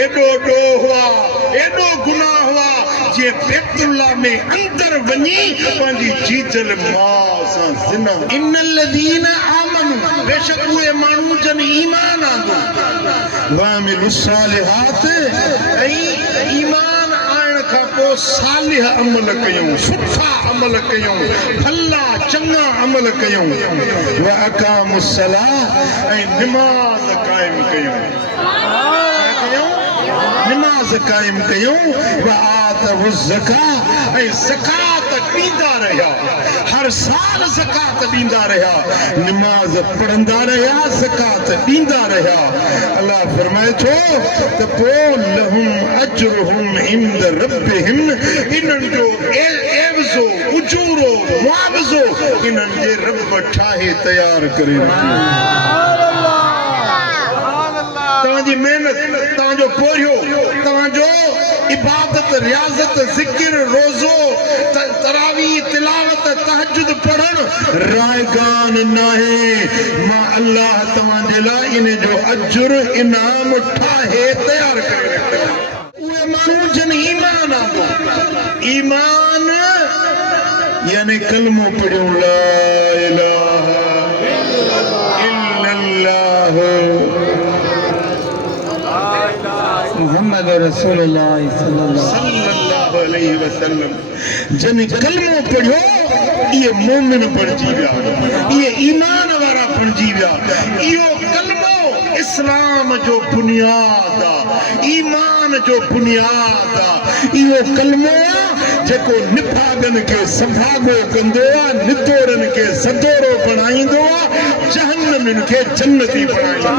एडो डो हुआ एडो गुनाह हुआ जे बैतुल्लाह में अंदर वनी पंजी जीतल मां सा जिना इन्नल्लज़ीन आमनु बेशक हुए मानू जन ईमान आंदो वामिलुस सालिहात ईमान आण का पो सालिह अमल कयूं सुठा अमल कयूं भला चंगा अमल कयूं व अकामुस सलाह नमाज कायम कयूं नमाज कायम कयूं व आतवुज ज़कात ज़कात दींदा रहा हर साल ज़कात दींदा रहा नमाज पढ़ंदा रहा ज़कात दींदा रहा अल्लाह फरमाए थो त पो लहुम अजरुहुम इंद रब्बिहिम इन्हनि जो एवज़ो उजूरो मुआवज़ो इन्हनि जे रब ठाहे तैयार करे तव्हांजी मेहनत तव्हांजो पोरियो तव्हांजो इबादत रियाज़त ज़िक्र रोज़ो तरावी तिलावत तहज्जुद पढ़ण रायगान नाहे मां अल्लाह तव्हांजे लाइ इन जो अजर इनाम ठाहे तैयार करे रखियो उहे माण्हू जन ईमान आंदो ईमान यानी कलमो पढ़ियो ला इलाहा इल्लल्लाह मोहम्मद रसूलुल्लाह सल्लल्लाहु अलैहि वसल्लम जन कलमो पढ़ियो ये मोमिन बणजी विया ये ईमान वारा बणजी विया इहो कलमो इस्लाम जो बुनियाद आ ईमान जो बुनियाद आ इहो कलमो जेको निफागन के संभागो कंदो आ नितोरन के सदोरो बनाईंदो आ जहन्नमिन के जन्नती बनाईंदो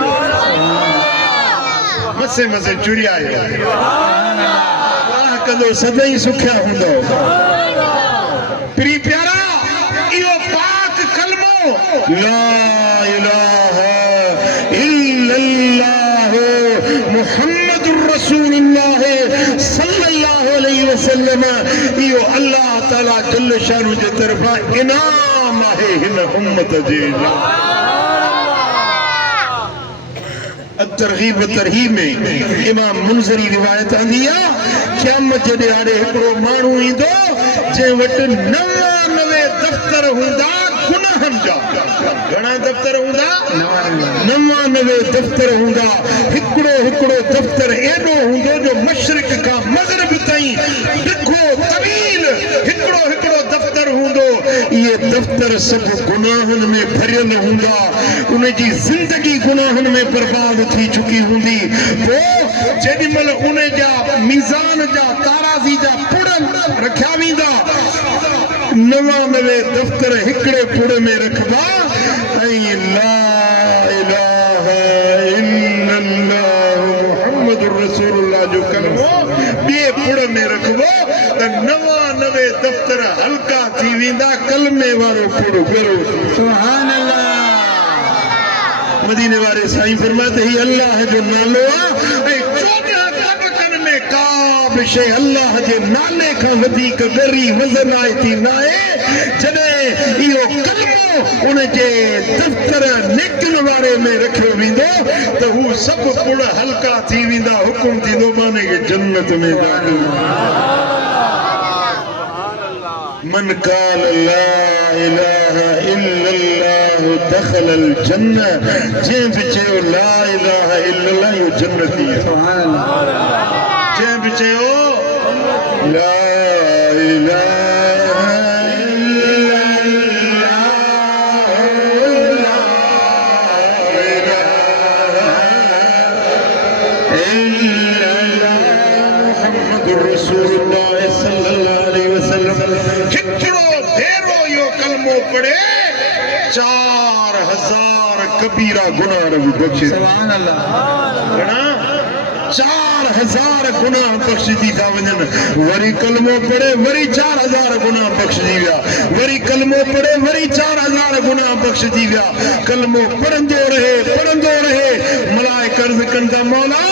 मसे मसे जुड़िया है अल्लाह कदो सदाई सुखिया हुंदो प्री प्यारा इहो पाक कलमो ला इलाहा इल्लल्लाह मुहम्मदुर रसूलुल्लाह सल्लल्लाहु अलैहि वसल्लम इहो अल्लाह ताला जल्ल शानु जे तरफा इनाम है हिन उम्मत जे तरगीब तरहीब में इमाम मुनज़री रिवायत आंदी आ क़यामत जे ॾियारे हिकिड़ो माण्हू ईंदो जंहिं वटि 99 दफ़्तर हूंदा गुनाहनि जा घणा दफ़्तर हूंदा 99 दफ़्तर हूंदा हिकिड़ो हिकिड़ो दफ़्तर एॾो हूंदो जो मशरिक़ खां मग़रिब ताईं ॾिघो तवील हिकिड़ो हिकिड़ो दफ़्तर हूंदो ये दफ़्तर सब गुनाहनि में भरियल हूंदा उन जी ज़िंदगी गुनाहनि में बर्बाद थी चुकी हूंदी पोइ जेॾीमहिल उन जा मीज़ान जा ताराज़ी जा पुड़ रखिया वेंदा 99 दफ़्तर हिकिड़े पुड़ में रखबा ऐं ला इलाहा इल्लल्लाह मुहम्मदुर रसूलुल्लाह जो कलमो ॿिए पुड़ में रखबो त 99 दफ़्तर हल्का थी वेंदा कलमे वारो पुड़ घरो सुभान अल्लाह मदीने वारे साईं फरमाते ही अल्लाह जो नालो आ ऐं 14 तबकनि में का बि शइ अल्लाह जे नाले खां वधीक गरी वज़न आहे थी न आहे जॾहिं इहो कलमो उन जे दफ़्तर नेकिन वारे में रखियो वेंदो त हू सभु पुड़ हल्का थी वेंदा हुकुम थींदो माने खे जन्नत में दाख़िल मन काल ला इलाहा इल्लल्लाह दखल अल जन्नह जंहिं बि चयो ला इलाहा इल्लल्लाह इहो जन्नती आहे जंहिं बि चयो ला इलाहा इल्लल्लाह मुहम्मदुर रसूलुल्लाह सल्लल्लाहु अलैहि वसल्लम हिकिड़ो भेरो इहो कलमो पढ़े 4000 कबीरा गुनाह रब बख्शे सुभान अल्लाह घणा 4000 गुनाह बख्शजी था वञनि वरी कलमो पढ़े वरी 4000 गुनाह बख्शजी विया वरी कलमो पढ़े वरी 4000 गुनाह बख्शजी विया कलमो पढ़ंदो रहे मलाइक अर्ज़ कंदा मौला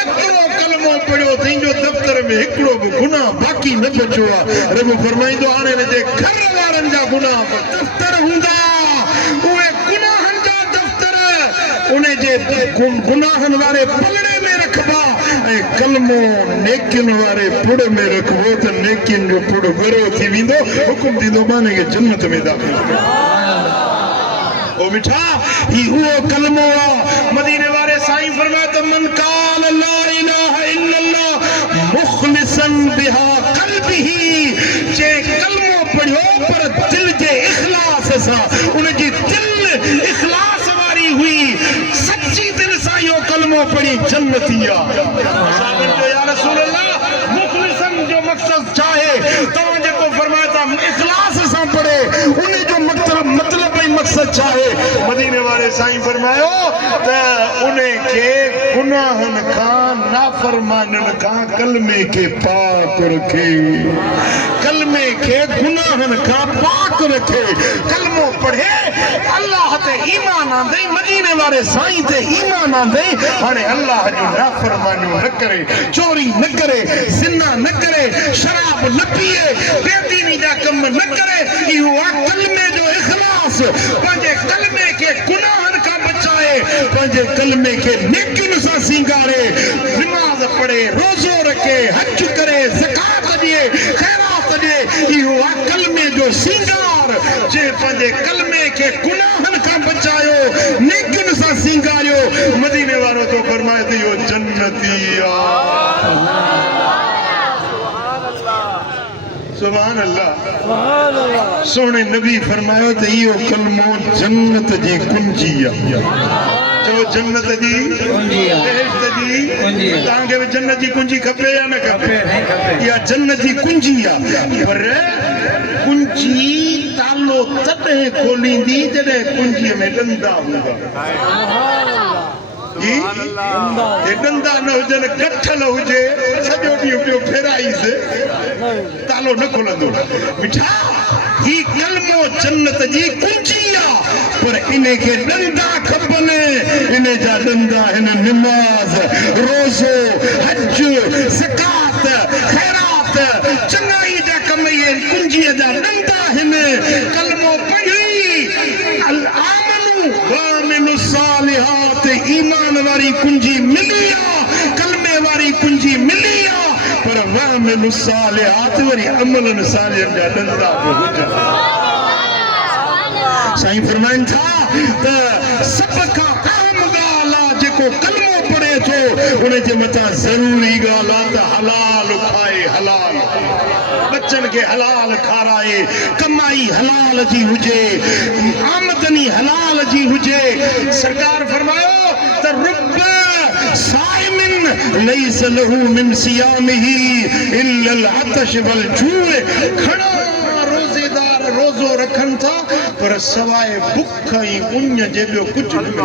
एतिरो कलमो पढ़ियो तुंहिंजो दफ़्तर में हिकिड़ो बि गुनाह बाक़ी न बचियो आहे रब फरमाईंदो हाणे हिन जे घर वारनि जा गुनाह दफ़्तर हूंदा उहे गुनाहनि जा दफ़्तर उन जे गुनाहन वारे पलड़े में रखबा ऐं कलमो नेकिन वारे पुड़ में रखबो त नेकिन जो पुड़ बरो थी विंदो हुकुम दींदो माने के जन्नत में दाखिल ओ मिठा ही वो कलमो मदीने वाले साईं फरमाए तो मन काल ला इलाहा इल्लल्लाह मुखलिसन बिहा कल्बिही जे कलमो पढ़ियो पर दिल जे इखलास सा उन जी दिल इखलास वारी हुई सच्ची दिल सा यो कलमो पढ़ी जन्नतिया साहब जो या रसूल अल्लाह मुखलिसन जो मकसद चाहे तो जेको फरमाए था इखलास सा पढ़े उन जो मतलब मकसद चाहे मदीने वाले साईं फरमायो त उन्हें के गुनाहन का नाफरमानन का कलमे के पाक रखे कलमे के गुनाहन का पाक रखे कलमो पढ़े अल्लाह ते ईमान आंदे मदीने वाले साईं ते ईमान आंदे हाने अल्लाह जो नाफरमानी न करे चोरी न करे जिना न करे शराब न पिए बेदीनी जा कम न करे इहो कलमे जो इखलास पंजे कलमे के गुनाहन का बचाए पंजे कलमे के नेकिन सा सिंगारे नमाज पढ़े रोजो रखे हज करे ज़कात दिए खैरात दिए इहो कलमे जो सिंगार जे पंजे कलमे के गुनाहन का बचायो नेकिन सा सिंगारियो मदीने वालो तो फरमाए तो यो जन्नती सुभान अल्लाह सोने नबी फरमायो तो यो कलमो जन्नत जी कुंजी जो जन्नत जी बेहश्त जी तांगे जन्नत जी कुंजी खपे या न खपे या जन्नत जी कुंजी पर कुंजी तालो तॾहिं खोलींदी जॾहिं कुंजीअ में ॾंदा हूंदा ये डंदा न हुजन गठल हुजे सॼो ॾींहुं पियो फेराईसि तालो न खुलंदो मिठा ही कलमो जन्नत जी कुंजी पर इने के डंदा खपनि इन जा डंदा हिन नमाज रोज़ो हज ज़कात खैरात चङाई जा कम ये कुंजीअ जा डंदा हिन कलमो पढ़ी अल आमनु व मिनु सालिहात ईमान वारी कुंजी मिली कलमे वारी कुंजी मिली पर वह मिनु सालिहात वरी अमलन सालिहन जा डंदा हुजन साईं फरमाइन था त सब का अहम गाला जेको कलमो पढ़े थो उन जे मथा जरूरी गाला त हलाल खाए हलाल बच्चन के हलाल खाराए कमाई हलाल जी हुजे आमदनी हलाल जी हुजे सरकार फरमायो त रुब साइमिन लैस लहू मिन सियामिही इल्ला अल अतश वल जूअ खड़ा रोजेदार रोजो रखन था पर सवाए भुख ऐं उञ जे ॿियो कुझु न मिले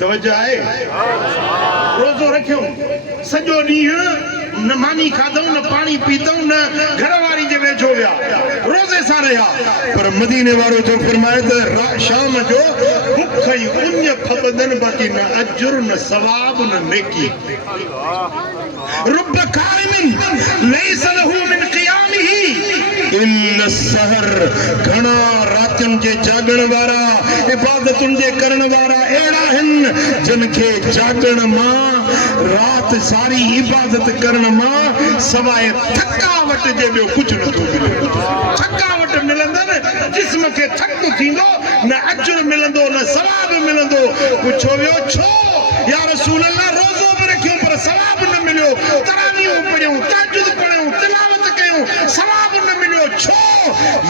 तवज्जो आहे रोजो रखियो सॼो ॾींहुं न मानी खाधऊं न पानी पीतऊं न घरवारी जे वेझो विया रोज़े सां रहिया पर मदीने वारो जो फरमाए त शाम जो भुख ऐं उञ फबंदनि बाक़ी न अजुर न सवाब न नेकी रुब क़ाइमिन लैस लहू मिन क़ियामिही इल्ला सहर घणा रातियुनि जे जागण वारा इबादतुनि जे करण वारा अहिड़ा आहिनि जिन खे जागण मां रात सारी इबादत करण मां सवाइ थकावट जे ॿियो कुझु नथो मिले थकावट मिलंदनि जिस्म खे थक थींदो न अजुर मिलंदो न सवाब मिलंदो पुछो वियो छो या रसूल अल्लाह रोज़ो बि रखियो पर सवाब न मिलियो तरावियूं पढ़ियूं तहज्जुद पढ़ियूं तिलावत कयूं सवाब न मिलियो छो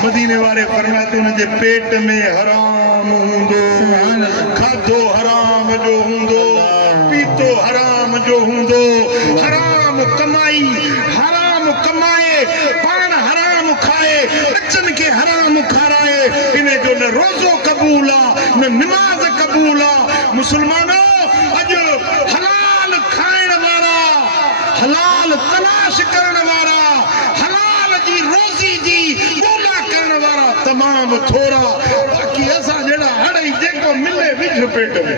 मदीने वारे फरमाए त हुन जे पेट में हराम हूंदो खाधो हराम जो हूंदो पीतो हराम जो हूंदो हराम कमाए पान हराम खाए बच्चन के हराम खाराए इन जो न रोज़ो कबूल न नमाज कबूल मुसलमानो अॼु हलाल खाइण वारा हलाल तलाश करण वारा हलाल जी रोज़ी जी ॻोल्हा करण वारा तमामु थोरा बाक़ी असां जहिड़ा हड़ई जेको मिले विझ पेट में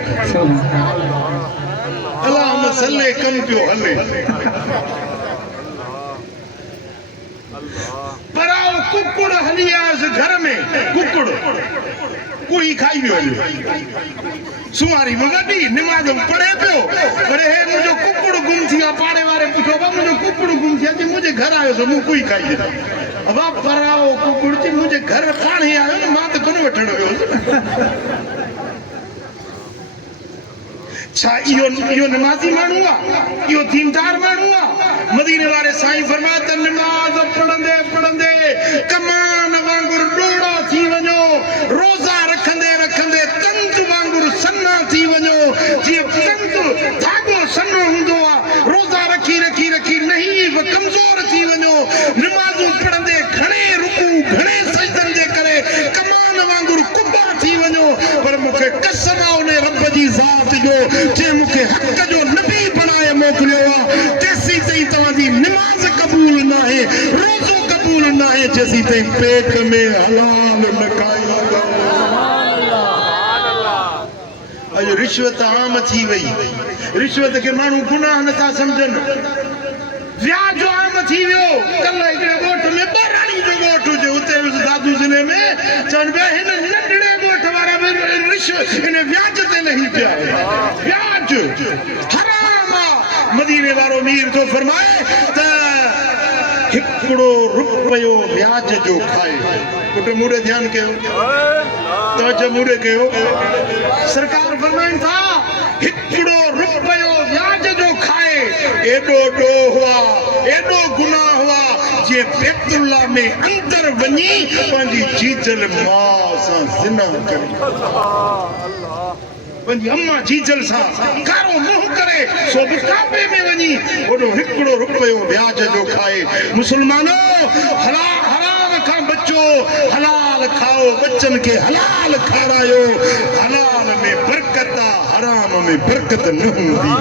अलाह मसले कम पियो हले पराओ कुकुड़ हली आयुसि घर में कुकुड़ कोई खाई वियो सुमारी वडी नमाज पढ़े पियो पर हे मुझो कुकड़ गुम थिया पाड़े वाले पूछो बा मुझो कुकड़ गुम थिया जे मुझे घर आयो तो मु कोई खाई अब पराओ कुकड़ जी मुझे घर पाणी आयो न मां तो कोन वठण वियो छा इहो नमाजी माण्हू आहे इहो दीनदार माण्हू आहे मदीने वारे साईं फरमाया त नमाज पढ़ंदे पढ़ंदे कमान वांगुर डोड़ा थी वञो रोज़ा रखंदे रखंदे तंत वांगुर सन्ना थी वञो जीअं तंत धागो सन्नो हूंदो आहे रोज़ा रखी रखी रखी नहीं कमज़ोर थी वञो नमाज़ूं पढ़ंदे घणे रुकू घणे सजदनि जे करे कमान वांगुर कुबा थी वञो पर मूंखे कसम आहे उन रब जी ज़ात जो जे मूंखे हक़ जो नबी बणाए मोकिलियो आहे तेसी ताईं तव्हांजी नमाज़ क़बूल न आहे रोज़ो क़बूल न आहे जेसी ताईं पेट में हलाल न खाईंदा अॼु रिश्वत आम थी वई रिश्वत खे माण्हू गुनाह नथा सम्झनि व्याज आम थी वियो कल्ह हिकिड़े ॻोठ में ॿाराणी जो ॻोठ हुजे उते दादू ज़िले में चवनि पिया हिन नंढड़े ॻोठ वारा रिश्वत हिन व्याज ते लही पिया व्याज हराम आहे मदीने वारो मीर तो फरमाए त हिकिड़ो रुपयो व्याज जो खाए पुट मूड़े ध्यान कयो तवज्जो मूड़े कयो सरकार फरमाइनि था हिकिड़ो रुपयो व्याज जो खाए एॾो ॾोह हुआ एॾो गुनाह हुआ जे बैतुल्लाह में अंदर वञी पंहिंजी जीजल मां सां ज़िना करे पंहिंजी अम्मा जीजल सां कारो मुंहुं करे सो बि काबे में वञी ओॾो हिकिड़ो रुपयो व्याज जो खाए मुस्लमानो हराम खां बचो हलाल खाओ बच्चन खे हलाल खारायो हलाल में बरकत आहे हराम में बरकत न हूंदी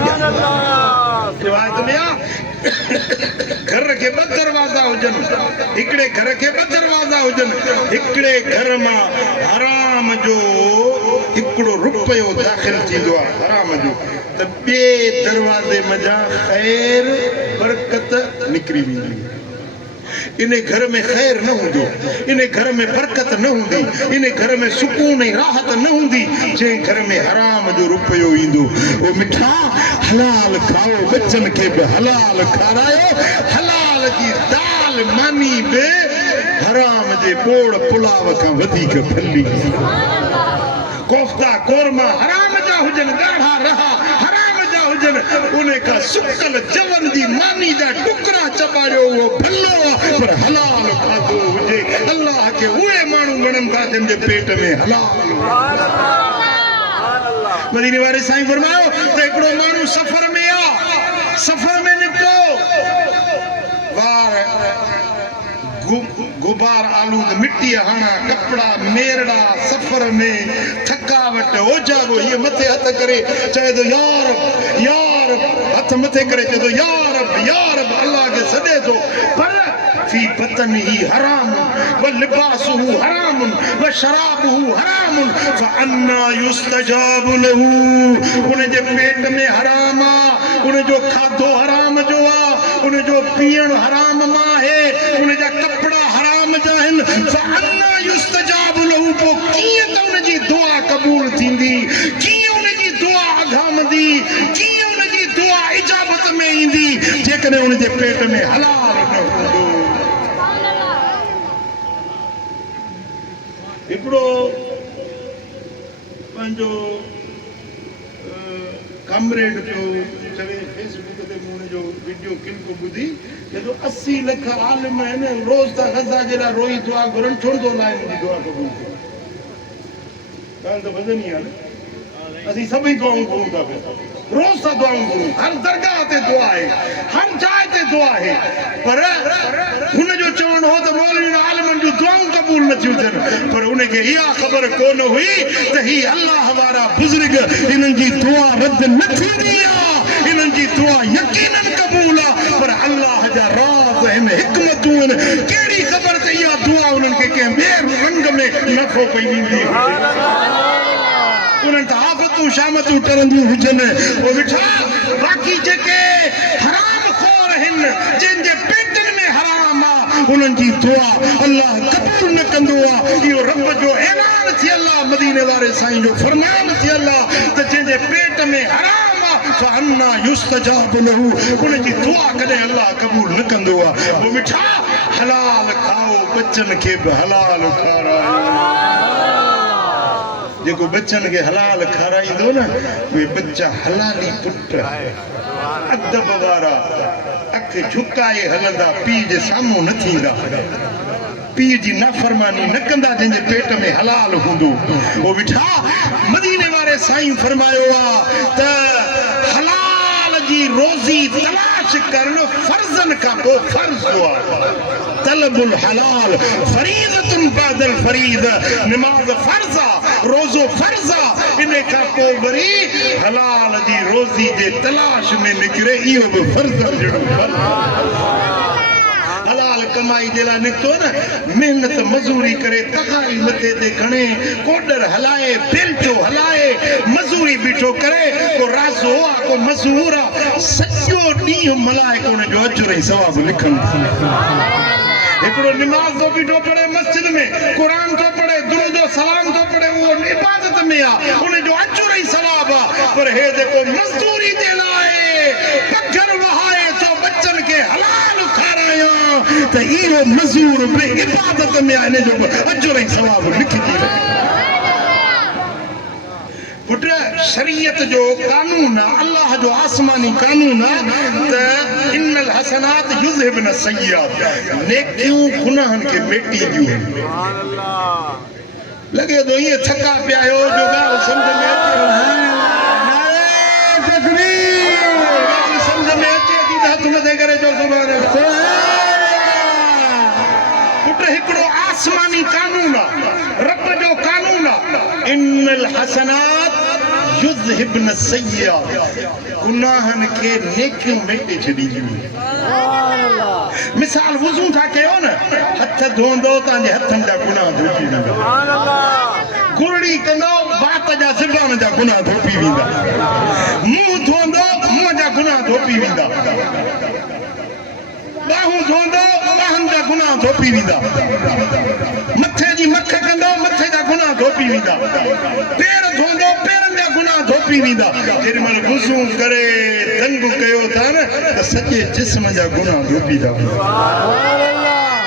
रिवायत में आहे घर के ॿ दरवाजा हुजनि हिकिड़े घर के ॿ दरवाजा हुजनि हिकिड़े घर मां हराम जो हिकिड़ो रुपयो दाख़िल थींदो आहे हराम जो त ॿिए दरवाज़े मज़ा ख़ैर बरकत निकिरी वेंदी इन घर में खैर न हूंदो इन घर में बरकत न हूंदी इन घर में सुकून ऐं राहत न हूंदी जंहिं घर में हराम जो रुपयो ईंदो ओ मिठा हलाल खाओ बच्चन खे बि हलाल खारायो हलाल जी दाल मानी बि हराम जे बोड़ पुलाव खां वधीक फली कोफ्ता कोरमा हराम जा हुजनि ॻाढ़ा रहा हराम जा हुजनि उन खां सुकल जवन जी मानी जा टुकड़ा चॿारियो उहो भलो आहे पर हलाल खाधो हुजे अल्लाह खे उहे माण्हू वणनि था जंहिंजे पेट में हलाल मदीने वारे साईं फरमायो त हिकिड़ो माण्हू सफ़र में आहे सफ़र में निकितो वार गुबार आलूद मिट्टी हाना कपड़ा मेरड़ा सफर में थकावट ओजागो ये मथे हथ करे चाहे तो यार यार हथ मथे करे चाहे तो यार अल्लाह के सदे तो पर फी बतनी हराम व लिबासुहु हराम व शराबुहु हराम फअन्ना युस्तजाब लहु उन जे पेट में हराम आ उन जो खाधो हराम जो आ उन जो पीण हराम मां है उन जा कपड़ा हराम जा आहिनि फअन्ना युस्तजाब लहु पो कीअं त उन जी दुआ क़बूल थींदी कीअं उन जी दुआ आगामदी कीअं उन जी दुआ इजाबत में ईंदी जेकॾहिं उन जे पेट में हलाल न हूंदो हिकिड़ो पंहिंजो कमरेड जो चवे फेसबुक ते मूं जो वीडियो किनको ॿुधी जो 80 लख आलिम आहिनि रोज़ त ग़ज़ा जे लाइ रोई दुआ घुरनि छो थो लाइ मुंहिंजी दुआ क़बूल थिए ॻाल्हि त वज़नी आहे न असीं सभई दुआऊं घुरूं था पिया रोज़ था दुआऊं घुरूं हर दरगाह ते दुआ आहे हर जाइ ते दुआ आहे पर हुन जो चवणु हो त मौलवी आलिमनि जूं दुआऊं क़बूल न थियूं थियनि पर उनखे इहा ख़बर कोन हुई त ही अल्लाह वारा बुज़ुर्ग इन्हनि जी दुआ रद्द न थींदी आहे इन्हनि जी दुआ यकीनन क़बूल आहे पर अल्लाह जा राज़ हिन हिकमतूं आहिनि कहिड़ी ख़बर त इहा दुआ उन्हनि खे कंहिं ॿिए रंग में नफ़ो पई ॾींदी उन्हनि त आफ़तूं शामतूं टरंदियूं हुजनि उहे वेठा बाक़ी जेके हराम खोर आहिनि जंहिंजे पेटनि में हराम आहे उन्हनि जी दुआ अल्लाह क़बूल न कंदो आहे इहो रब जो ऐलान थियल आहे मदीने वारे साईं जो फरमान थियल आहे त जंहिंजे पेट में हराम आहे फअन्ना युस्तजाब लहू उनजी दुआ कॾहिं अल्लाह क़बूल न कंदो आहे वो मिठा हलाल खाओ बच्चन खे बि हलाल खारायो जेको बच्चन खे हलाल खाराईंदो न उहे बच्चा हलाली पुट अदब वारा अख झुकाए हलंदा पीउ जे साम्हूं न थींदा पीउ जी नाफरमानी न कंदा जंहिंजे पेट में हलाल हूंदो वो बिठा मदीने वारे साईं फरमायो आहे त हलाल जी रोज़ी तलाश करण फर्ज़न खां पोइ फर्ज़ आहे तलबुल हलाल फरीज़तुन बादल फरीज़ नमाज फर्ज़ आहे रोज़ो फर्ज़ आहे इन खां पोइ वरी हलाल जी रोज़ी जे तलाश में निकिरे इहो बि फर्ज़ जहिड़ो हलाल कमाई जे लाइ निकितो न मेहनत मज़ूरी करे तगारी मथे ते खणे कोडर हलाए बेल्टो हलाए मज़ूरी बीठो करे को राज़ो आहे को मज़ूर आहे सॼो ॾींहुं मलाइको उन जो अजर ऐं सवाबु लिखनि हिकिड़ो निमाज़ थो बीठो पढ़े मस्जिद में क़ुरान थो पढ़े दुरूद सलाम थो पढ़े उहो इबादत में आहे उन जो अजर ऐं सवाबु आहे पर हे जेको मज़दूरी जे लाइ पघर वहाए थो बच्चनि खे हलाल खारायां त इहो मज़ूर बि इबादत में आहे इन जो अजर ऐं सवाबु लिखजी रहे पुट शरीयत जो कानून आहे अल्लाह जो आसमानी कानून आहे त इन्नल हसनात युज़हिबन सय्यात नेकियूं गुनाहनि खे मेटींदियूं लॻे थो ईअं थका पिया आहियो जो ॻाल्हि सम्झ में अचे ॻाल्हि सम्झ में अचे थी त हथ मथे करे चओ सुभाणे पुट हिकिड़ो आसमानी कानून आहे रब जो कानून आहे इन्नल हसनात युज़हिबन सय्यात गुनाहनि खे नेकियूं मेटे छॾींदियूं मिसाल वुज़ू था कयो न हथ धोईंदो तव्हांजे हथनि जा गुनाह धोपी वेंदा कुरड़ी कंदो बात जा ज़बान जा गुनाह धोपी वेंदा मुंहुं धोईंदो मुंहं जा गुनाह धोपी वेंदा बाहूं धोईंदो बाहनि जा गुनाह धोपी वेंदा मथे जी मख कंदो मथे जा गुनाह धोपी वेंदा पेर धोईंदो पेरनि जा गुनाह धोपी वेंदा जेॾी महिल वुज़ू करे दंग कयो था न त सॼे जिस्म जा गुनाह धोपी था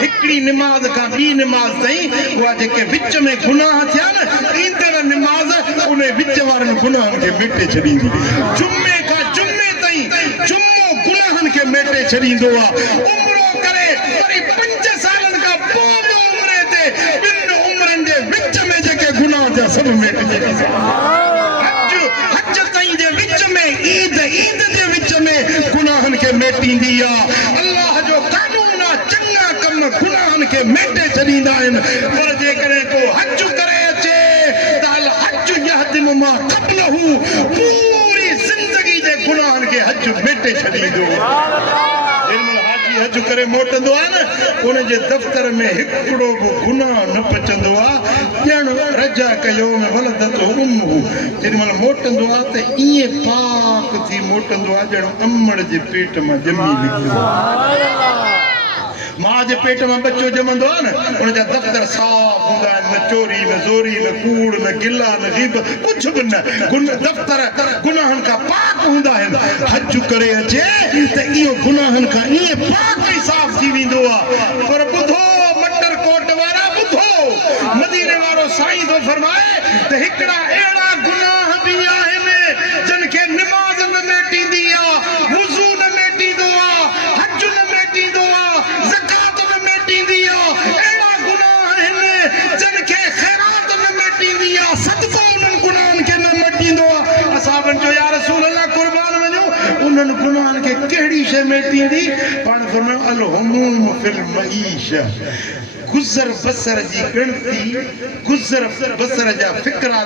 हिकिड़ी निमाज़ खां ॿी निमाज़ ताईं उहा जेके विच में गुनाह थिया न ईंदड़ निमाज़ उन विच वारनि गुनाहनि खे मेटे छॾींदी जुमे खां जुमे ताईं जुमो गुनाहनि खे मेटे छॾींदो आहे उमिरो करे वरी 5 सालनि खां पोइ बि उमिरि ते ॿिनि उमिरनि जे विच में जेके गुनाह थिया सभु मेटिजी वेंदा हज ताईं जे विच में ईद जे विच में गुनाहनि खे मेटींदी आहे अल्लाह जो कानून आहे चङा कम गुनाहनि खे मेटे छॾींदा आहिनि पर जेकॾहिं को हज करे अचे त अल हज यहदिम मा क़ब्लहू पूरी ज़िंदगी जे गुनाहनि खे हज मेटे छॾींदो हज करे मोटंदो आहे न उनजे दफ़्तर में हिकिड़ो बि गुनाह न बचंदो आहे ॼण रजा कयो वलदत उम्महू जेॾी महिल मोटंदो आहे त ईअं पाक थी मोटंदो आहे ॼण अमड़ जे पेट मां ॼमी निकितो मां जे पेट में बच्चो ॼमंदो आहे न उनजा दफ़्तर साफ़ हूंदा आहिनि न चोरी न ज़ोरी न कूड़ न गिला न ग़ीबत कुझु बि न दफ़्तर गुनाहनि खां पाक हूंदा आहिनि हज करे अचे त इहो गुनाहनि खां ईअं पाक ऐं साफ़ थी वेंदो आहे पर ॿुधो मटर कोट वारा ॿुधो मदीने वारो साईं थो फरमाए त हिकिड़ा अहिड़ा गुनाह बि आहिनि जिन खे निमाज़ न मेटींदी आहे वुज़ू न मेटींदो आहे हज न मेटींदो आहे ज़कात न मेटींदी आहे अहिड़ा गुनाह आहिनि जिन खे ख़ैरात न मेटींदी आहे सदको उन्हनि गुनाहनि खे न मेटींदो आहे असां जो या रसूल अल्लाह कुर्बान वञो उन्हनि गुनाहनि खे कहिड़ी शइ मेटींदी पाण फरमायो अल हुमूम फिल मईशा गुज़र बसर जी गिणती गुज़र बसर जा फिक्रा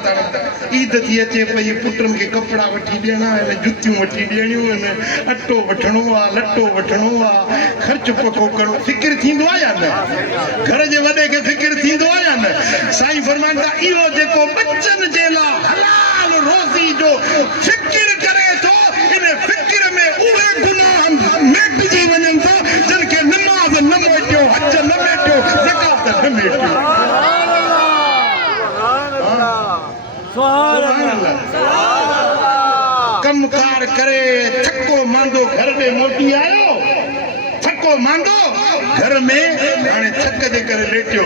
ईद थी अचे पई पुटनि खे कपिड़ा वठी ॾियणा आहिनि जुतियूं वठी ॾियणियूं आहिनि अटो वठिणो आहे लटो वठिणो आहे ख़र्च पको करणो फ़िक्र थींदो आहे या न घर जे वॾे खे फ़िक्र थींदो आहे या न साईं फरमाइनि था इहो जेको बच्चनि जे लाइ हलाल रोज़ी जो फ़िक्र करे थो इन फ़िक्र में उहे गुनाह मेटिजी वञनि था जिन खे निमाज़ न मोटियो हज न समेटियो कमकार करे थको मांदो घर में मोटी आयो थको मांदो घर में हाणे थक जे करे लेटियो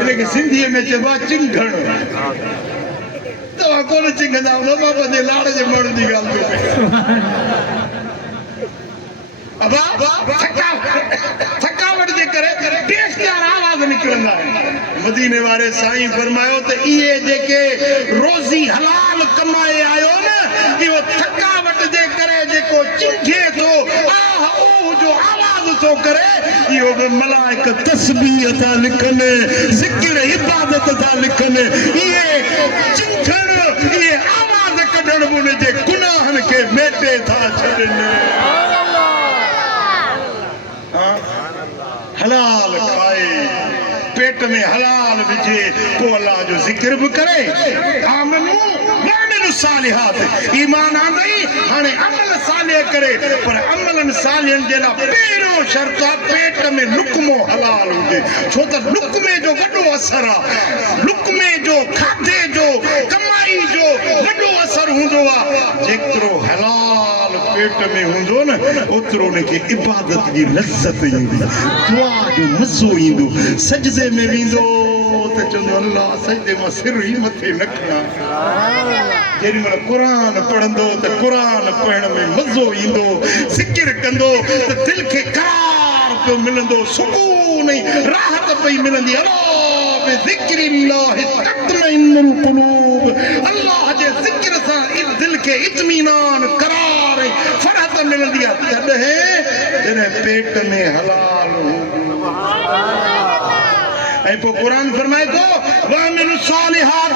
इनखे सिंधीअ में चइबो आहे चिंघण तव्हां कोन चिंघंदा हूंदो मां पंहिंजे लाड़ जे माण्हुनि जी ॻाल्हि थो कयां थकावट जे करे टेस्टदार आवाज़ निकिरंदा आहिनि मदीने वारे साईं फरमायो त इहे जेके रोज़ी हलाल कमाए आयो न इहो थकावट जे करे जेको चिंघे थो आह ऊह जो आवाज़ थो करे इहो बि मलाइक तस्बीह था लिखनि ज़िक्र इबादत था लिखनि इहे चिंघण इहे आवाज़ कढण बि उनजे गुनाहनि खे मेटे था छॾनि हलाल खाए पेट में हलाल विझे पोइ अल्लाह जो ज़िक्र बि करे आमनू वामिलू सालिहात ईमान आंदई हाणे अमल सालिह करे पर अमलनि सालिहनि जे लाइ पहिरियों शर्त आहे पेट में लुक़मो हलाल हुजे छो त लुक़मे जो वॾो असर आहे लुक़मे जो खाधे जो कमाई जो वॾो असर हूंदो आहे जेतिरो हलाल पेट में हूंदो न ओतिरो उनखे इबादत जी लज़त ईंदी दुआ जो मज़ो ईंदो सजदे में वेंदो त चवंदो अल्लाह सजदे मां सिर ई मथे न खणां जेॾी महिल क़ुरान पढ़ंदो त क़ुरान पढ़ण में मज़ो ईंदो ज़िक्र कंदो त दिलि खे करार पियो मिलंदो सुकून ऐं राहत पई मिलंदी अल्लाह जे ज़िक्र सां दिलि खे इत्मीनान करार ऐं फरहत मिलंदी आहे तॾहिं जॾहिं पेट में हलाल ऐं पोइ क़ुरान फरमाए थो वामिलू सालिहात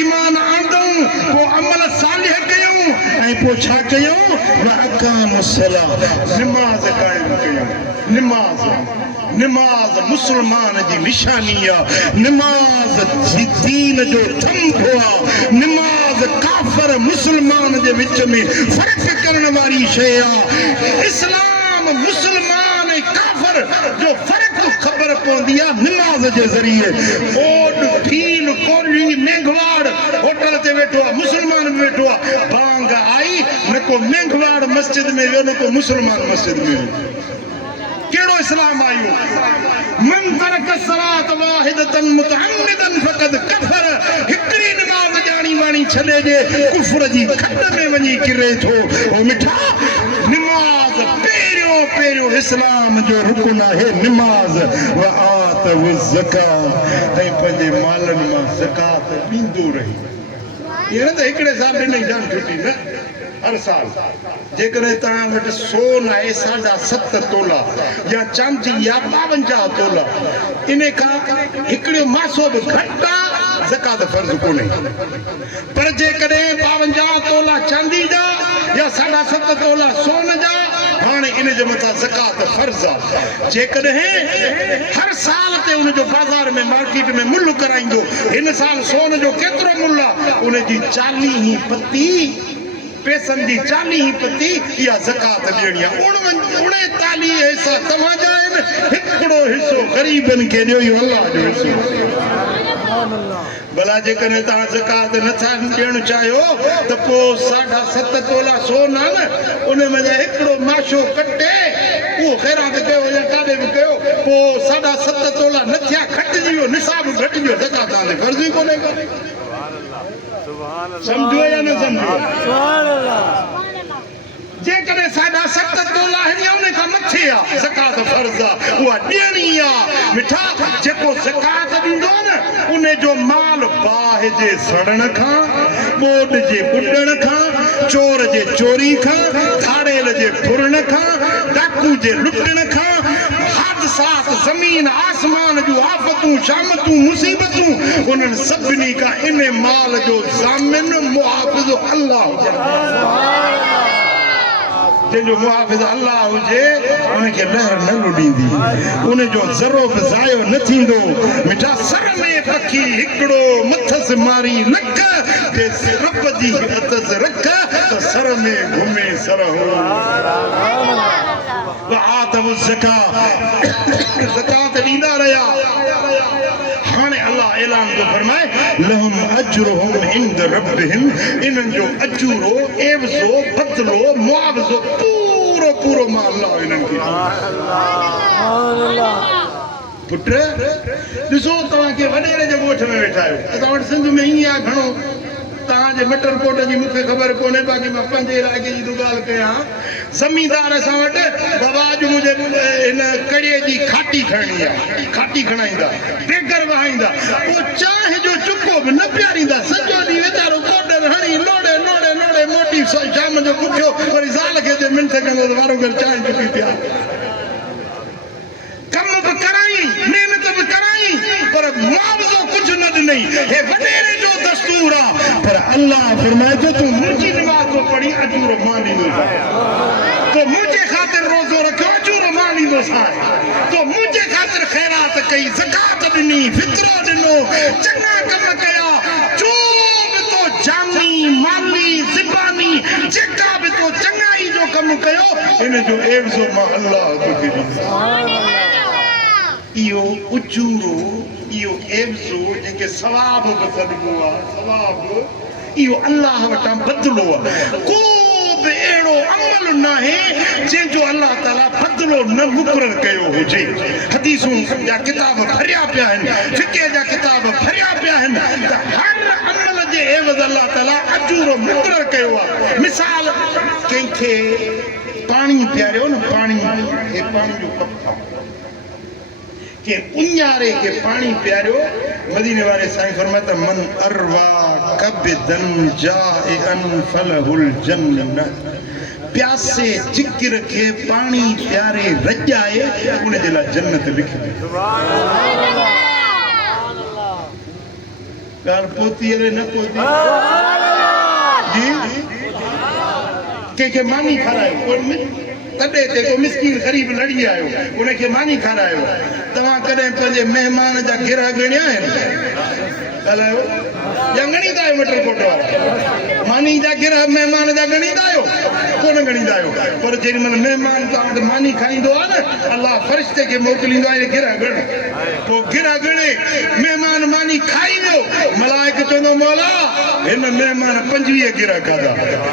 ईमान आंदऊं पोइ अमल सालिह कयूं ऐं पोइ छा कयूं वअक़ामु सलाह निमाज़ क़ाइम कयूं निमाज़ मुस्लमान जी निशानी आहे निमाज़ दीन जो थंभु आहे निमाज़ काफ़र मुस्लमान जे विच में फ़र्क़ करण वारी शइ आहे इस्लाम मुस्लमान ऐं काफ़र जो फ़र्क़ ख़बर पवंदी आहे निमाज़ जे ज़रिए ओड फील कोली मेंघवाड़ होटल ते वेठो आहे मुस्लमान बि वेठो आहे बांग आई न को मेंघवाड़ मस्जिद में वियो न को मुस्लमान मस्जिद में वियो कहिड़ो इस्लाम आयो मन तरक सलात वाहिदतन मुतअम्मिदन फक़द कफर हिकड़ी नमाज़ जानी वाणी छॾे जे कुफ्र जी खॾ में वञी किरे थो ओ मिठा नमाज़ पहिरियों इस्लाम जो रुकन आहे निमाज़ व आत व ज़कात ऐं पंहिंजे मालनि मां ज़कात ॾींदो रही ईअं न त हिकिड़े साल ॾिनई जान छुटी न हर साल जेकॾहिं तव्हां वटि सोन आहे 7.5 तोला या चांदी या 52 तोला इन खां हिकिड़ो मासो बि घटि आहे ज़कात फ़र्ज़ कोन्हे पर जेकॾहिं 52 तोला चांदी जा या 7.5 तोला सोन जा हाणे इन जे मथां ज़कात फ़र्ज़ आहे जेकॾहिं हर साल ते उन जो बाज़ार में मार्केट में मुल्ह कराईंदो हिन साल सोन जो केतिरो मुल्ह आहे उन जी 40 पती पैसनि जी 40 पती इहा ज़कात ॾियणी आहे 39 हिसा तव्हांजा आहिनि हिकिड़ो हिसो ग़रीबनि खे ॾियो इहो अल्लाह जो हिसो भला जेकॾहिं तव्हां ज़कात नथा ॾियणु चाहियो त पोइ 7.5 तोला सोन आहे न उन में हिकिड़ो माशो कटे उहो ख़ैरात कयो या काॾे बि कयो पोइ 7.5 तोला न थिया घटिजी वियो निसाब घटिजी वियो ज़कात तव्हांखे फ़र्ज़ ई कोन्हे समझो या न समझो जेकॾहिं 7.5 तोला आहिनि या उन खां मथे आहे ज़कात फ़र्ज़ आहे उहा ॾियणी आहे मिठा जेको ज़कात ॾींदो आहे न उन जो माल बाहि जे सड़ण खां ॿोॾ जे ॿुॾण खां चोर जे चोरी खां थाड़ेल जे फुरण खां डाकू जे लुटण खां हादसात ज़मीन आसमान जूं आफ़तूं शामतूं मुसीबतूं उन्हनि सभिनी खां इन माल जो ज़ामिन मुहाफ़िज़ अल्लाह जंहिंजो मुहाफ़िज़ अल्लाह हुजे उनखे लहर न लुॾींदी उनजो ज़रो बि ज़ायो न थींदो मिठा सर में पखी हिकिड़ो मथसि मारी लख रब जी अतस रख त सर में घुमे सर हो ज़कात ॾींदा रहिया हाणे अल्लाह ऐलान थो फरमाए लहुम अजरुहुम इंद रब्बिहिम इन्हनि जो अजूरो एवज़ो बदलो मुआवज़ो पूरो पूरो मां अल्लाह इन्हनि खे पुट ॾिसो तव्हांखे वॾेरे जे ॻोठ में वेठा आहियो असां वटि सिंध में ईअं आहे घणो तव्हांजे मटर कोट जी मूंखे ख़बर कोन्हे बाक़ी मां पंहिंजे इलाइक़े जी थो ॻाल्हि कयां ज़मीनदार असां वटि बाबा अॼु मुंहिंजे हिन कड़ीअ जी खाटी खणणी आहे खाटी खणाईंदा बेगर वहाईंदा पोइ चांहि जो चुको बि न पीआरींदा सॼो ॾींहुं वीचारो कोडर हणी लोड़े लोड़े लोड़े मोटी शाम जो बुखियो वरी ज़ाल खे जे मिंट कंदो त वारो घर चांहि चुकी पिया कम बि कराई महिनत बि कराई पर मुआवज़ो कुझु न ॾिनई हे वॾेरे जो दस्तूर आहे पर अल्लाह फरमाए थो तूं मुंहिंजी नमाज़ थो पढ़ी अजूरो मां ॾींदोसांइ तो मुंहिंजे ख़ातिर रोज़ो रखियो अजूरो मां ॾींदोसांइ तो मुंहिंजे ख़ातिर ख़ैरात कई ज़कात ॾिनी फितरो ॾिनो चङा कम कया जो बि तो जानी माली ज़बानी जेका बि तो चङाई जो कम कयो इन जो एवज़ो मां अल्लाह तोखे ॾींदुसि इहो उजूरो इहो एवज़ो जेके सवाब बि सॾिबो आहे सवाब इहो अल्लाह वटां बदिलो आहे को बि अहिड़ो अमल न आहे जंहिंजो अल्लाह ताला बदिलो न मुक़ररु कयो हुजे हदीसूं जा किताब भरिया पिया आहिनि फ़िक़ह जा किताब भरिया पिया आहिनि त हर अमल जे एवज़ अल्लाह ताला अजूरो मुक़ररु कयो आहे मिसाल कंहिंखे पाणी पीआरियो न पाणी जो कप के उन्यारे के पानी प्यारो मदीने वाले साईं फरमाता मन अरवा कबदन जाएन फलहुल जन्नत प्यासे जिक्र के पानी प्यारे रजाए उन जे ला जन्नत लिखी सुभान अल्लाह गाल पोती रे न पोती जी के मानी खारायो कोई तॾे ते को मिस्कीन ग़रीब लड़ी आयो उनखे मानी खारायो तव्हां कॾहिं पंहिंजे महिमान जा गिरा ॻणिया आहिनि ॻाल्हायो या ॻणींदा आहियो मटर कोट वारा मानी जा गिरा महिमान जा ॻणींदा आहियो कोन ॻणींदा आहियो पर जेॾीमहिल महिमान तव्हां वटि मानी खाईंदो आहे न अलाह फ़रिश्ते खे मोकिलींदो आहे गिरा ॻण पोइ गिरा ॻणे महिमान मानी खाई वियो मलाइक चवंदो मौला हिन महिमान 25 गिरा खाधा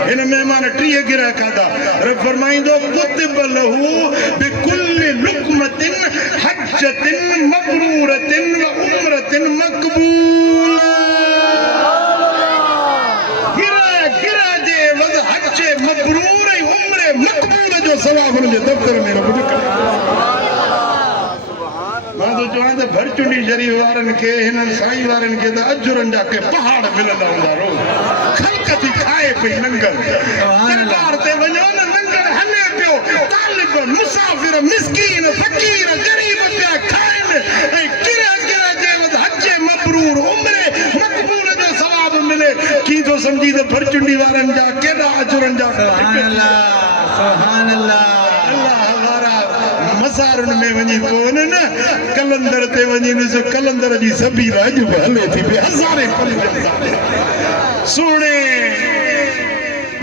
हिन महिमान 30 गिरा खाधा रब फरमाईंदो कुतिब लहू बिकुल्लि लुक़मतिन हज्जतिन मबरूरतिन व उम्रतिन मक़बूल गिरा जे वज़ हज मबरूर ऐं उम्र मक़बूल जो सवाब हुन जे दफ़्तर में रब लिखियो मां तो चवां त भरचुंडी शरीफ़ वारनि खे हिननि साईं वारनि खे त अजुरनि जा के पहाड़ मिलंदा हूंदा रोज़ ख़ल्क़ थी खाए पई लंगर दरबार ते वञो न लंगर हले पियो तालिब मुसाफ़िर मिस्कीन फ़क़ीर ग़रीब पिया खाइनि ऐं गिरा जे हज मबरूर उम्र मक़बूल जो सवाब मिले की तो सम्झी त भरचुंडी वारनि जा केॾा अजुरनि जा सुभान अल्लाह अल्लाह वारा मज़ारुनि में वञी कोन न कलंदर ते वञी ॾिसो कलंदर जी सभीर अॼु बि हले थी पई हज़ारे सुहिणे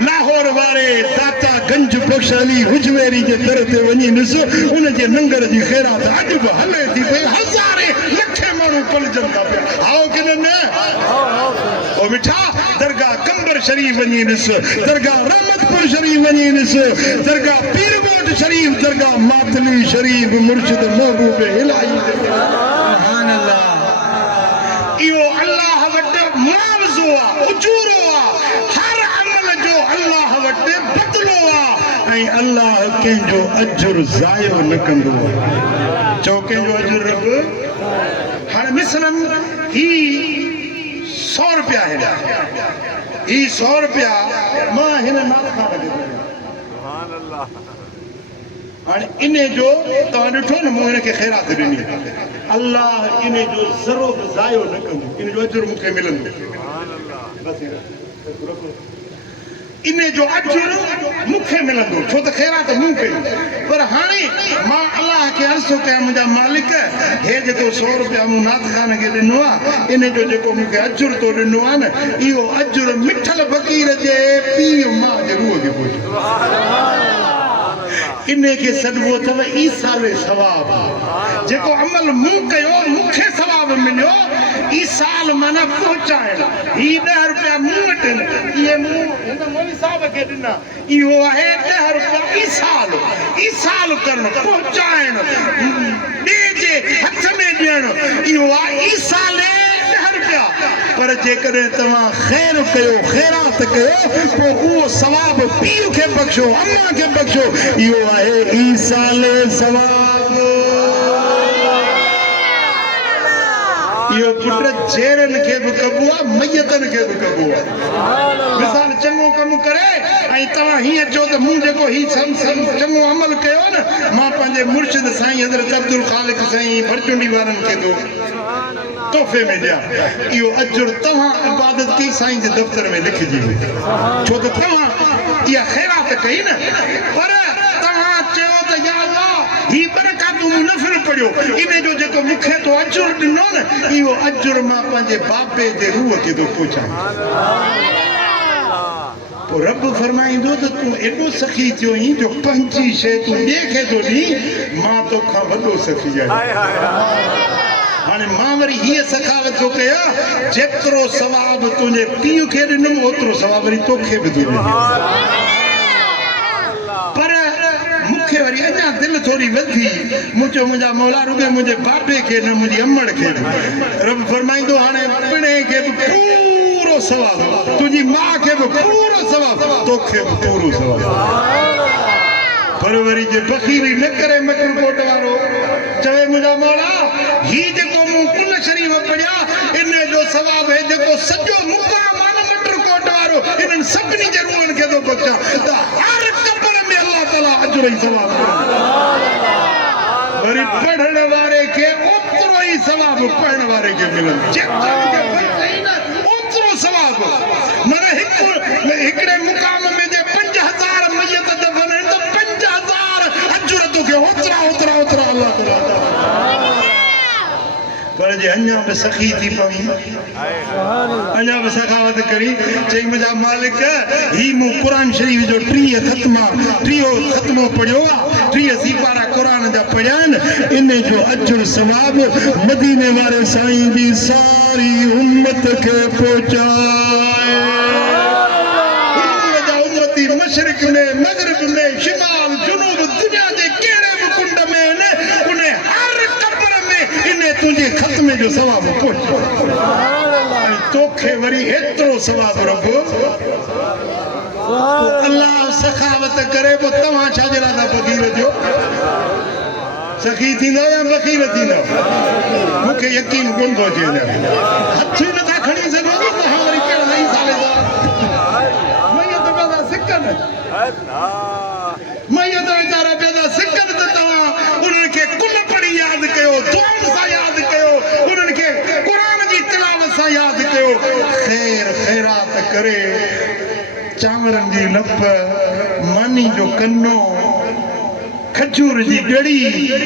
लाहौर वारे दाता गंज बख्श अली हुजवेरी जे दर ते वञी ॾिसो उन जे लंगर जी ख़ैरात अॼु बि हले थी पई हज़ारे लखे माण्हू पलजनि था पिया आओ की न ओ मिठा दरगाह कंबर शरीफ़ वञी ॾिसो दरगाह रहमतपुर शरीफ़ वञी ॾिसो दरगाह पीरकोट शरीफ़ दरगाह मातली शरीफ़ मुर्शिद महबूब इलाही सुभान अल्लाह इहो अल्लाह वटि मुआवज़ो आहे उजूरो आहे हर अमल जो अल्लाह वटि बदिलो आहे ऐं अल्लाह कंहिंजो अजुर ज़ायो न कंदो चओ कंहिंजो अजुर रब हाणे मिसलन ही 100 रुपया आहिनि ही 100 रुपया मां हिन नाल खां लॻे सुभान अल्लाह हाणे इन जो तव्हां ॾिठो न मूं हिनखे ख़ैरात ॾिनी अल्लाह इन जो ज़रो बि ज़ायो न कंदो इन जो अजुर मूंखे मिलंदो इन जो अजुर मूंखे मिलंदो छो त ख़ैरात मूं कई पर हाणे मां अल्लाह खे अर्ज़ु कयां मुंहिंजा मालिक हे जेको 100 रुपया मूं नात ख़ान खे ॾिनो आहे इन जो जेको मूंखे अजुर तो ॾिनो आहे न इहो अजुर मिठल फ़क़ीर जे पीउ मां जे रूह खे पहुचे इन्हे के सॾिबो अथव ईसाले सवाब जेको अमल मूं कयो मूंखे सवाब मिलियो ईसाल माना पहुचाइण ही 10 रुपया मूं वटि इहे मूं हिन मौलवी साहब खे ॾिना इहो आहे 10 रुपया ईसाल करणु पहुचाइण ॿिए जे हथ में ॾियणु इहो आहे ईसाले 10 रुपया पर जेकॾहिं तव्हां ख़ैर कयो ख़ैरात कयो पोइ उहो सवाब पीउ खे बख़्शो अम्मा खे बख़्शो इहो आहे ईसाले सवाब इहो पुट जेरनि खे बि कबो आहे मैयतनि खे बि कबो आहे मिसाल चङो कमु करे ऐं तव्हां हीअं चओ त मूं जेको ही चङो अमल कयो न मां पंहिंजे मुर्शिद साईं हज़रत अब्दुल ख़ालिक साईं भरचुंडी वारनि खे थो तोहफ़े में ॾियां इहो अजुर तव्हां इबादत कई साईं जे दफ़्तर में लिखिजी वई छो त तव्हां इहा ख़ैरात कई न पर तव्हां चयो त या अल्लाह ही बरकातूं मूं नफ़िल पढ़ियो इन जो जेको मूंखे तो अजुर ॾिनो न इहो अजुर मां पंहिंजे बाबे जे रूह खे थो पहुचायां पोइ रब फरमाईंदो त तूं एॾो सखी थियो आहीं जो पंहिंजी शइ तूं ॿिए खे थो ॾीं मां तोखां वॾो सखी आहियां हाणे मां वरी हीअ सखावत थो कयां जेतिरो सवाब तुंहिंजे पीउ खे ॾिनुमि ओतिरो सवाब वरी तोखे बि थो पर मूंखे वरी अञा दिलि थोरी वधी मूं चयो मुंहिंजा मौला रुॻे मुंहिंजे बाबे खे न मुंहिंजी अमड़ खे रब फरमाईंदो हाणे पिणे खे बि पूरो सवाब तुंहिंजी माउ खे बि पूरो सवाब तोखे बि पूरो सवाब पर वरी जे बख़ीरी न करे मटरकोट वारो चवे मुंहिंजा मौला ही जेको मूं कुल शरीफ़ पढ़िया इन जो सवाब है जेको सॼो मुक़ाम आहे न मटरकोट वारो इन्हनि सभिनी जे रूहनि खे थो बचा त हर कब्र में अल्लाह ताला अजुर ई सवाब वरी पढ़ण वारे खे ओतिरो ई सवाब पढ़ण वारे खे मिलंदो ओतिरो सवाब माना हिकिड़े मुक़ाम में जे 5000 मैयत दफ़न आहिनि त 5000 अजुर तोखे ओतिरा अल्लाह ताला पर जे अञा बि सखी थी पवी अञा बि सखावत करी चई मुंहिंजा मालिक ही मूं क़ुरान शरीफ़ जो 30 ख़त्मो पढ़ियो आहे 30 सीपारा क़ुरान जा पढ़िया आहिनि इन जो अजुर सवाब मदीने वारे साईं जी सारी उम्मत खे पहुचाए उम्मती मशरिक में मगरिब में शिमाल जुनूब दुनिया जे कहिड़े बि कुंड में उन हर कब्र में इन तुंहिंजे ख़त्मे जो सवाब पहुचे तोखे वरी एतिरो सवाब रब अल्लाह सखावत करे पोइ तव्हां छाजे लाइ था बख़ील थियो सखी थींदो या बख़ील थींदो मूंखे यकीन कोन थो अचे हथ ई नथा खणी सघो तव्हां वरी कहिड़ा नई साले जा सिकनि मैयत वीचारा पैदा सिकनि त तव्हां उन्हनि खे कुल पढ़ी यादि कयो दुआउनि सां यादि कयो उन्हनि खे क़ुरान जी तिलावत सां यादि कयो ख़ैर ख़ैरात करे चांवरनि जी लप मानी जो कन्नो खजूर जी ॻड़ी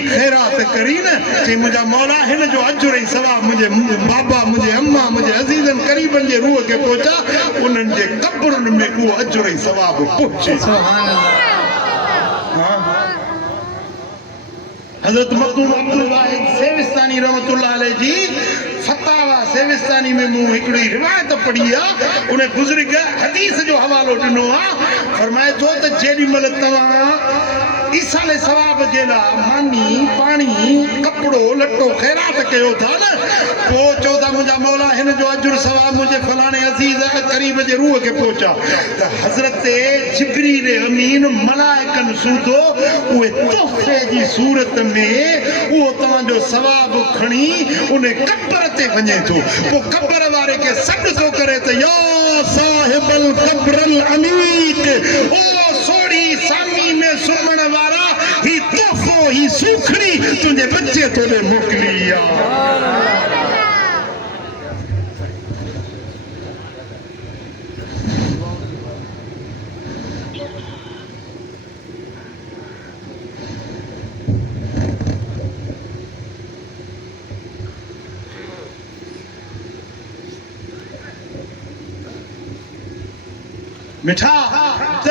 ख़ैरात करी न चई मुंहिंजा मौला हिन जो अजुर ऐं सवाब मुंहिंजे बाबा मुंहिंजे अम्मा मुंहिंजे अज़ीज़नि क़रीबनि जे रूह खे पहुचा उन्हनि जे क़ब्रुनि में उहो अजुर ऐं सवाब पहुचे हज़रत मखदूम अब्दुल वाहिद सेविस्तानी रहमतुल्लाह अलैह जी फतावा सेविस्तानी में मूं हिकिड़ी रिवायत पढ़ी आहे उन बुज़ुर्ग हदीस जो हवालो ॾिनो आहे फरमाए थो त जेॾी महिल तव्हां ईसाले सवाब जे लाइ मानी पाणी कपिड़ो लटो ख़ैरात कयो था न पोइ चओ था मुंहिंजा मौला हिन जो अजुर सवाब मुंहिंजे फलाणे अज़ीज़ क़रीब जे रूह खे पहुचा त हज़रत जिब्रील अमीन मलाइकनि सूधो उहे तोहफ़े जी सूरत में उहो तव्हांजो सवाब खणी उन कब्र ते वञे थो पोइ कब्र वारे खे सॾु थो करे त या साहिबल कब्रल अमीक ओ सोड़ी सामी में सुम्हण वारा ही तोहफ़ो ही सूखड़ी तुंहिंजे बच्चे तोॾे मोकिली आहे मिठा त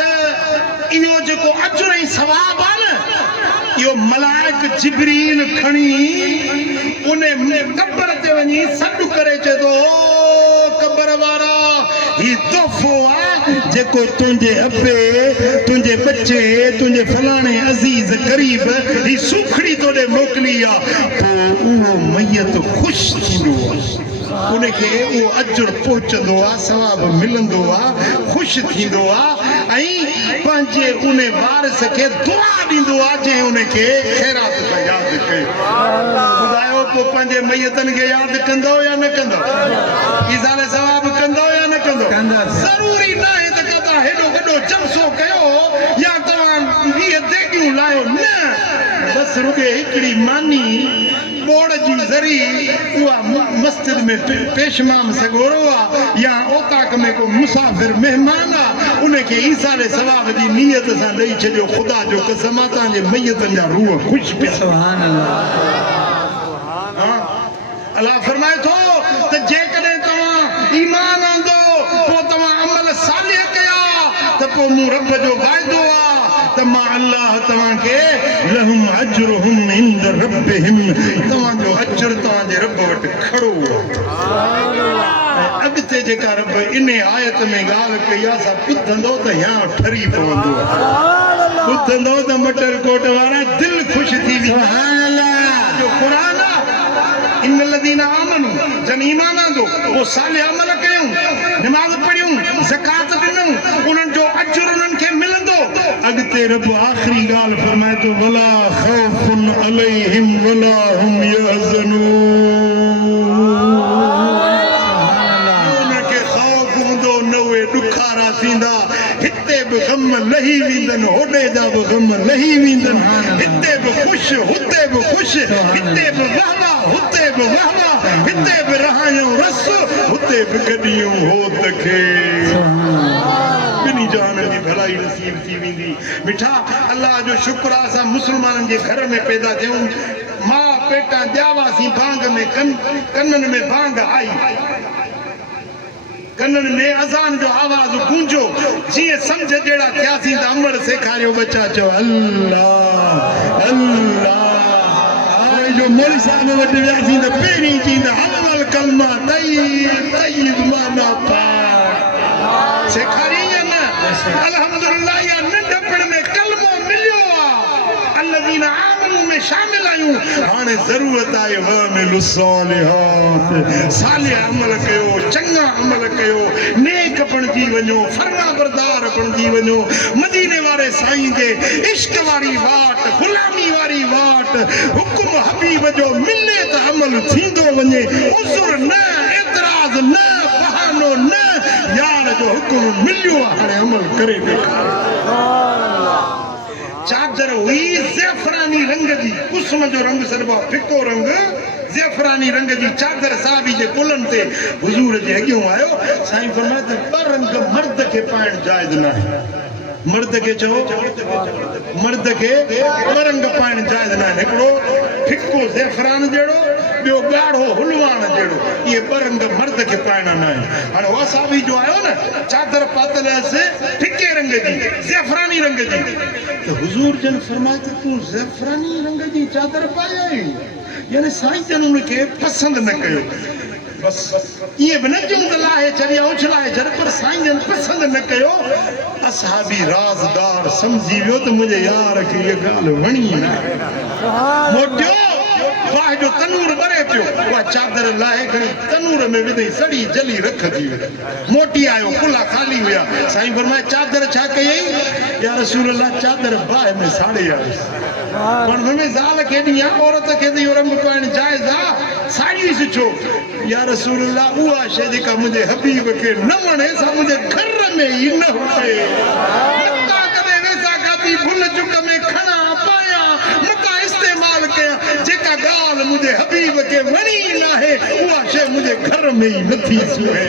इहो जेको अजुर ऐं सवाब आहे न यो मलाइक जिब्रील खणी उन्हें कब्र ते वञी सॾु करे चए थो कब्र वारा ही तोहफ़ो आहे जेको तुंहिंजे अबे तुंहिंजे बच्चे तुंहिंजे फलाणे अज़ीज़ ग़रीब ही सूखड़ी तोॾे मोकिली आहे पोइ उहो मैयत ख़ुशि थींदो आहे उनखे उहो अजुर पहुचंदो आहे सवाबु मिलंदो आहे ख़ुशि थींदो आहे ऐं पंहिंजे उन वारिस खे दुआ ॾींदो आहे जंहिं उनखे ख़ैरात सां यादि कयो ॿुधायो पोइ पंहिंजे मैयतनि खे यादि कंदो या न कंदो ईज़ाल सवाबु कंदो या न कंदो ज़रूरी न आहे त कदा हेॾो वॾो जलसो कयो या तव्हां 20 देगियूं लायो न बसि रुॻे हिकिड़ी मानी बोड़ जी ज़री उहा मस्जिद में पेशमाम सॻोरो आहे या ओताक में को मुसाफ़िर महिमान आहे उनखे ईसाले सवाब जी नियत सां ॾेई छॾियो ख़ुदा जो कसम आहे तव्हांजे मैयतनि जा रूह ख़ुशि पिया सुभान अल्लाह अल्लाह फरमाए थो त जेकॾहिं तव्हां ईमान आंदो पोइ तव्हां अमल सालिह कया त पोइ मूं रब जो वाइदो आहे त मां अल्लाह तव्हांखे लहुम अजरुहुम इंद रब्बिहिम तव्हांजो अजर तव्हांजे रब वटि खड़ो आहे अॻिते जेका रब इन आयत में ॻाल्हि कई आहे सा ॿुधंदो त या ठरी पवंदो ॿुधंदो त मटर कोट वारा दिलि ख़ुशि थी वेंदी जो क़ुर आहे इन लदीना आमनू जन ईमान आंदो वो साले अमल कयूं नमाज पढ़ियूं ज़कात ॾिनूं उन्हनि जो अजर उन्हनि खे मिलंदो अॻिते रब आख़िरी ॻाल्हि फरमाए थो वला ख़ौफुन अलैहिम वला हुम यहज़नून उनखे ख़ौफ़ हूंदो न उहे ॾुखारा थींदा हिते बि ग़म लही वेंदनि होॾे जा बि ग़म लही वेंदनि हिते बि ख़ुशि हुते बि ख़ुशि हिते बि वाहवा हुते बि वाहवा हिते बि रहायूं रस हुते बि गॾियूं होत खे ॿिन्ही जहाननि जी भलाई नसीब थी वेंदी मिठा अल्लाह जो शुक्र आहे असां मुस्लमाननि जे घर में पैदा थियूं मां पेटां ॼावासीं भांग में कननि में भांग आई कननि में अज़ान जो आवाज़ गूंजो जीअं सम्झ जहिड़ा थियासीं त अमर सेखारियो बचा चओ अल्लाह अल्लाह जो मोली साहब वटि वियासीं त पहिरीं चईंदा अवल कलमा तय्यब माना पाक सेखारी या न अल्हम्दुलिल्लाह या नंढपण में कलमो मिलियो आहे अल्लज़ीना आमनू में शामिल आहियूं हाणे ज़रूरत आहे वअमिलु सालिहात सालिह अमल कयो चङा अमल कयो नेक बणिजी वञो फर्माबरदार बणिजी वञो मदीने वारे साईं जे इश्क वारी वाट गुलामी वारी वाट हुकुम हबीब जो मिले त अमल थींदो वञे उज़ुर न एतराज़ न बहानो न यार जो हुकुम मिलियो आहे हाणे अमल करे ॾेखार चादर हुई ज़ेफ़रानी रंग जी कुसुम जो रंग सरबा फिको रंग ज़ेफ़रानी रंग जी चादर साहबी जे कुलनि ते हुज़ूर जे अॻियों आयो साईं फरमाए त ॿ रंग मर्द खे पाइण जाइज़ न आहे मर्द खे चओ मर्द खे ॿ रंग पाइण जाइज़ न आहे हिकिड़ो फिको ज़ेफ़रान जहिड़ो ॿियो ॻाढ़ो हुलवान जहिड़ो इहे ॿ रंग मर्द खे पाइणा न आहिनि हाणे उहा साहबी जो आयो न चादर पातल हुअसि फिके रंग जी ज़ेफ़रानी रंग जी त हुज़ूर जन फरमाए त तूं ज़ेफ़रानी रंग जी चादर पाई आई यानी साईं जन उनखे पसंदि न कयो बसि इहे बि न चऊं त लाहे छॾ या उछलाए छॾ पर साईं जन पसंदि न कयो असहाबी राज़दार सम्झी वियो त मुंहिंजे यार खे इहा ॻाल्हि वणी न मोटियो बाहि जो तनूर ॿरे पियो उहा चादर लाहे खणी तनूर में विधई सड़ी जली रख थी वई मोटी आयो कुला ख़ाली हुया साईं फरमाए चादर छा कयई या रसूल अल्लाह चादर बाहि में साड़े आयुसि पण में ज़ाल खे ॾियां औरत खे त इहो रंग पाइण जाइज़ आहे साड़ीसि छो या रसूल अल्लाह उहा शइ जेका मुंहिंजे हबीब खे न वणे सा मुंहिंजे घर में ई न हुजे मता कॾहिं वेसा गाती भुल चुक में खणा पाया मता इस्तेमाल कया जेका ॻाल्हि मुंहिंजे हबीब खे वणी न आहे उहा शइ मुंहिंजे घर में ई नथी सुहे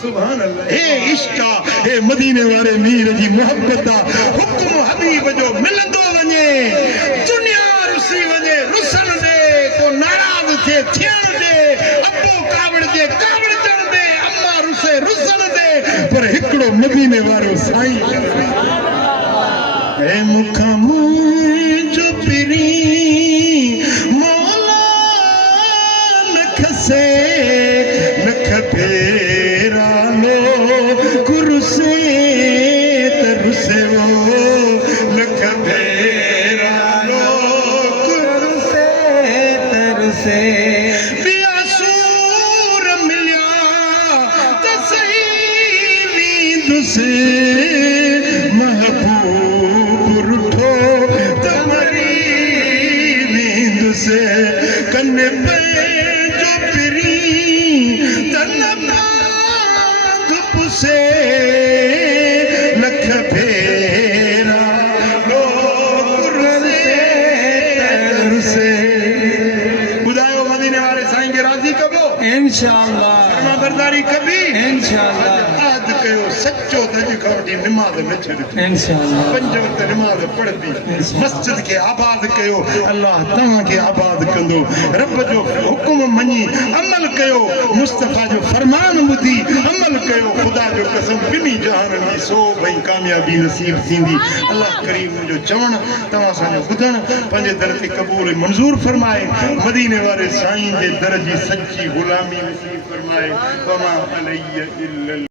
सुभान अल्लाह हे इश्क हे मदीने वारे मीर जी मोहब्बत हुकुम हबीब जो मिलंदो वञे दुनिया रुसी वञे रुसन दे को नाराज़ थे थियण दे अबो कावड़ जे कावड़जण दे अम्मा रुसे रुसन दे पर हिकिड़ो मदीने वारो साईं ए मुखा मुझो पिरी मौला नखसे नख फेरा लो कुरसे तरसे वो नख फेरा लो कुरसे तरसे बियासूर मिलिया तसई वींदुसे महबूब रुठो तमरी वींदुसे कन्ने पे जो पिरी तन मांग पुसे लख फेरा लो कुरसे तरसे बुधायो मदीने वाले साईं के राजी कबो इंशाअल्लाह फरमा बरदारी कभी इंशाअल्लाह आज कयो सच्चो तज खवटी नमाज न छड़ी इंशाअल्लाह पंज वक्त नमाज पढ़दी मस्जिद के आबाद कयो अल्लाह तव्हां के आबाद कंदो रब जो हुक्म मनी अमल कयो मुस्तफा जो फरमान ॿुधी अमल कयो खुदा जो कसम बिनी जहान जी सो भई कामयाबी नसीब थींदी अल्लाह करीम जो चवण तव्हां सां ॿुधण पंहिंजे दर ते क़बूल मंज़ूर फरमाए मदीने वाले साईं जे दर जी सच्ची गुलामी नसीब फरमाए वमा अलैया इल्लल